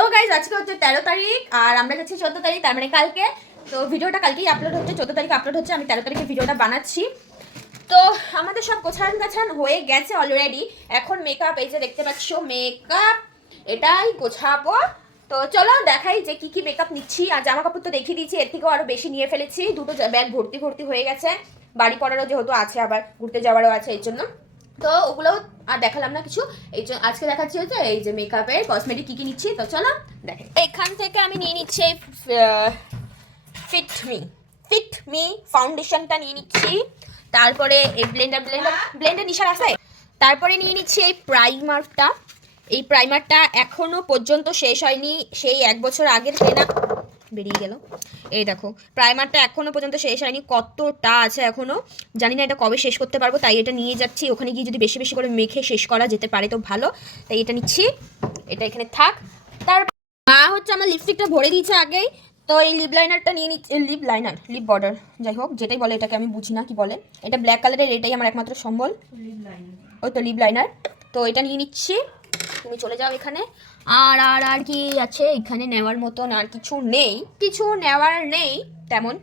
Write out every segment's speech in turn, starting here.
তো গাইজ আজকে হচ্ছে তেরো তারিখ, আর আমরা গেছি চোদ্দ তারিখ, তার মানে কালকে। তো ভিডিওটা কালকেই আপলোড হচ্ছে, চোদ্দ তারিখ আপলোড হচ্ছে, আমি তেরো তারিখে ভিডিওটা বানাচ্ছি। তো আমাদের সব গোছান গাছান হয়ে গেছে অলরেডি এখন মেকআপ এই যে দেখতে পাচ্ছ মেকআপ এটাই গোছাবো। তো চলো দেখাই যে কি কি মেকআপ নিচ্ছি, আর জামা কাপড় তো দেখিয়ে দিয়েছি, এর থেকেও আরও বেশি নিয়ে ফেলেছি। দুটো ব্যাগ ভর্তি ভর্তি হয়ে গেছে, বাড়ি করারও যেহেতু আছে, আবার ঘুরতে যাওয়ারও আছে এই জন্য। তো ওগুলো আর দেখালাম না কিছু। এই জন্য আজকে দেখাচ্ছি হচ্ছে এই যে মেকআপের কসমেটিক কি কি নিচ্ছি, তো চলো দেখেন এখান থেকে আমি নিয়ে নিচ্ছি ফিট মি ফিট মি ফাউন্ডেশনটা নিয়ে নিচ্ছি। তারপরে এই ব্লেন্ডার ব্লেন্ডার ব্লেন্ডার নিশার আছে? তারপরে নিয়ে নিচ্ছি এই প্রাইমারটা এই প্রাইমারটা এখনও পর্যন্ত শেষ হয়নি। সেই এক বছর আগের কেনা বেরিয়ে গেল। এই দেখো প্রাইমারটা এখনও পর্যন্ত শেষ হয়নি কতটা আছে এখনও? জানি না এটা কবে শেষ করতে পারব তাই এটা নিয়ে যাচ্ছি। ওখানে গিয়ে যদি বেশি বেশি করে মেখে শেষ করা যেতে পারে তো ভালো। তাই এটা নিচ্ছি এটা এখানে থাক। তার মা হচ্ছে আমার লিপস্টিকটা ভরে দিয়েছে আগেই তো এই লিপ লাইনারটা নিয়ে নিচ্ছি লিপ লাইনার লিপ বর্ডার যাই হোক যেটাই বলে এটাকে আমি বুঝি না কি বলে। এটা ব্ল্যাক কালারের এটাই আমার একমাত্র সম্বল। ওই তো লিপ লাইনার তো এটা নিয়ে নিচ্ছি। তুমি চলে যাও এখানে। আর আর আর কি আছে? এখানে নেওয়ার মতন আর কিছু নেই। কিছু নেওয়ার নেই তেমন।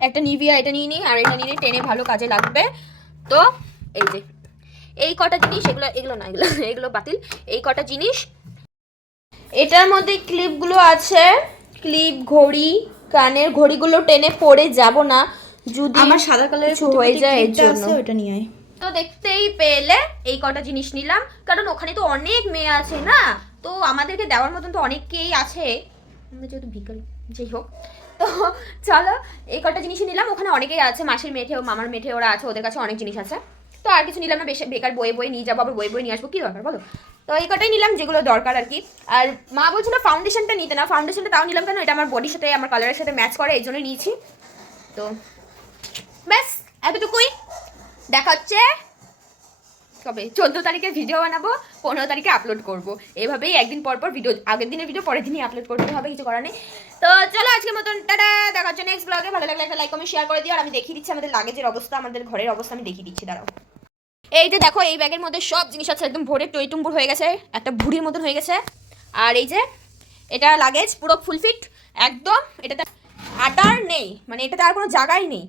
একটা নিভিয়া এটা নিয়ে নিই আর এটা নিয়ে নিই টেনে ভালো কাজে লাগবে। তো এই যে। এই কটা জিনিস এগুলো এগুলো না এগুলো এগুলো বাতিল। এই কটা জিনিস। এটার মধ্যে ক্লিপগুলো আছে। ক্লিপ ঘড়ি কানের ঘড়িগুলো টেনে পড়ে যাব না। যদি আমার সাদা কালারের হয়ে যায় এর জন্য। ওটা নিয়ে আয়। তো দেখতেই পেলে এই কটা জিনিস নিলাম। কারণ ওখানে তো অনেক মেয়ে আছে না? তো আমাদেরকে দেওয়ার মতন তো অনেককেই আছে। আমরা যেহেতু বিকাল, যাই হোক। তো চলো, এই কটা জিনিসই নিলাম। ওখানে অনেকেই আছে, মাসির মেঠে মামার মেঠে ওরা আছে, ওদের কাছে অনেক জিনিস আছে। তো আর কিছু নিলাম না, বেশি বেকার বয়ে বয়ে নিয়ে যাব, আবার বয়ে বয়ে নিয়ে আসব, কী দরকার বলো? তো এই কটাই নিলাম, যেগুলো দরকার আর কি। আর মা বলছিল ফাউন্ডেশনটা নিতে না। ফাউন্ডেশনটা তাও নিলাম কেন? এটা আমার বডির সাথে, আমার কালারের সাথে ম্যাচ করে, এই জন্য নিয়েছি। তো ব্যাস, এতটুকুই। দেখা হচ্ছে। কবে? চোদ্দ তারিখে ভিডিও বানাবো, পনেরো তারিখে আপলোড করব। এভাবেই একদিন পর পর ভিডিও আগের দিনের ভিডিও পরের দিনই আপলোড করতে হবে, কিছু করার নেই। তো চলো আজকের মতন, টাটা, দেখা হচ্ছে নেক্সট ব্লগে ভালো লাগলে একটা লাইক কমেন্ট শেয়ার করে দিও। আর আমি দেখিয়ে দিচ্ছি আমাদের লাগেজের অবস্থা, আমাদের ঘরের অবস্থা, আমি দেখিয়ে দিচ্ছি, দাঁড়াও। এই যে দেখো, এই ব্যাগের মধ্যে সব জিনিস আছে, একদম ভরে টইটুম্বুর হয়ে গেছে, একটা ভুড়ির মতন হয়ে গেছে। আর এই যে, এটা লাগেজ পুরো ফুলফিট একদম, এটাতে আটার নেই মানে এটাতে আর কোনো জায়গাই নেই।